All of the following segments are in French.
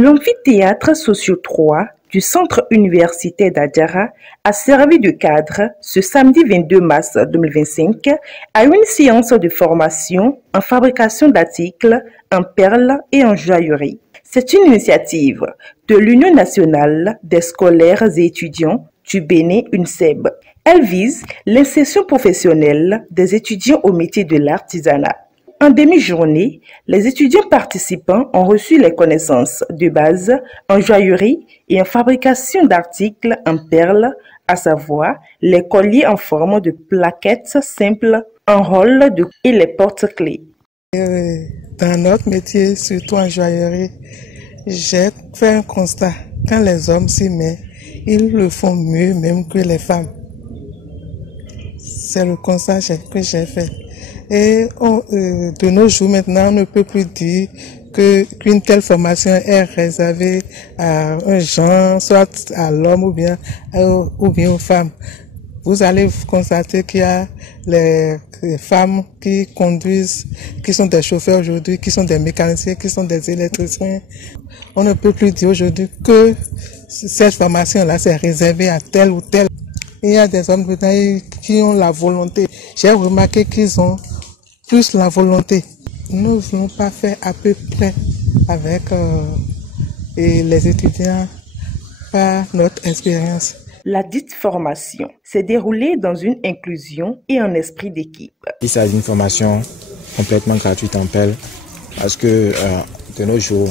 L'amphithéâtre Socio 3 du Centre universitaire d'Adjara a servi de cadre ce samedi 22 mars 2025 à une séance de formation en fabrication d'articles en perles et en joaillerie. C'est une initiative de l'Union nationale des scolaires et étudiants du Bénin UNSEB. Elle vise l'insertion professionnelle des étudiants au métier de l'artisanat. En demi-journée, les étudiants participants ont reçu les connaissances de base en joaillerie et en fabrication d'articles en perles, à savoir les colliers en forme de plaquettes simples en rôle et les porte-clés. Dans notre métier, surtout en joaillerie, j'ai fait un constat. Quand les hommes s'y mettent, ils le font mieux même que les femmes. C'est le constat que j'ai fait. Et de nos jours maintenant, on ne peut plus dire qu'une telle formation est réservée à un genre, soit à l'homme ou bien aux femmes. Vous allez constater qu'il y a les femmes qui conduisent, qui sont des chauffeurs aujourd'hui, qui sont des mécaniciens, qui sont des électriciens. On ne peut plus dire aujourd'hui que cette formation-là c'est réservé à tel ou tel. Il y a des hommes qui ont la volonté. J'ai remarqué qu'ils ont plus la volonté. Nous ne voulons pas faire à peu près avec les étudiants par notre expérience. La dite formation s'est déroulée dans une inclusion et un esprit d'équipe. Il s'agit d'une formation complètement gratuite en PEL parce que de nos jours,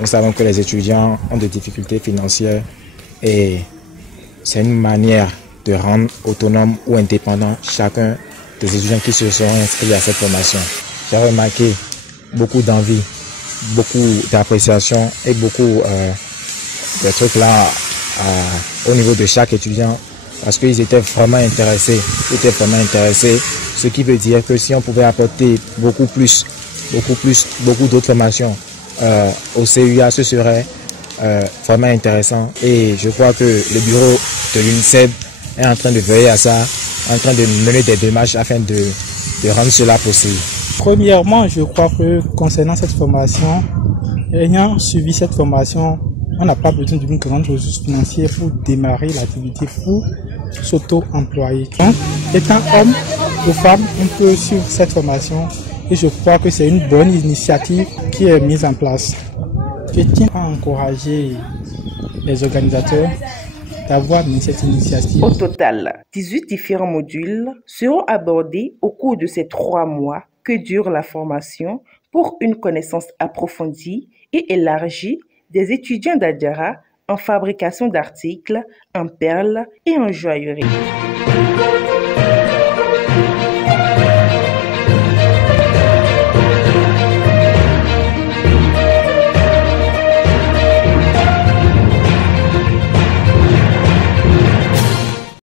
nous savons que les étudiants ont des difficultés financières et c'est une manière de rendre autonome ou indépendant chacun des étudiants qui se seront inscrits à cette formation. J'ai remarqué beaucoup d'envie, beaucoup d'appréciation et beaucoup de trucs là au niveau de chaque étudiant parce qu'ils étaient vraiment intéressés. Ce qui veut dire que si on pouvait apporter beaucoup d'autres formations au CUA, ce serait vraiment intéressant. Et je crois que le bureau de l'UNSEB est en train de veiller à ça, en train de mener des démarches afin de rendre cela possible. Premièrement, je crois que concernant cette formation, ayant suivi cette formation, on n'a pas besoin d'une grande ressource financière pour démarrer l'activité, pour s'auto-employer. Donc, étant homme ou femme, on peut suivre cette formation et je crois que c'est une bonne initiative qui est mise en place. Je tiens à encourager les organisateurs d'avoir mis cette initiative. Au total, 18 différents modules seront abordés au cours de ces 3 mois que dure la formation pour une connaissance approfondie et élargie des étudiants d'Adjara en fabrication d'articles, en perles et en joaillerie.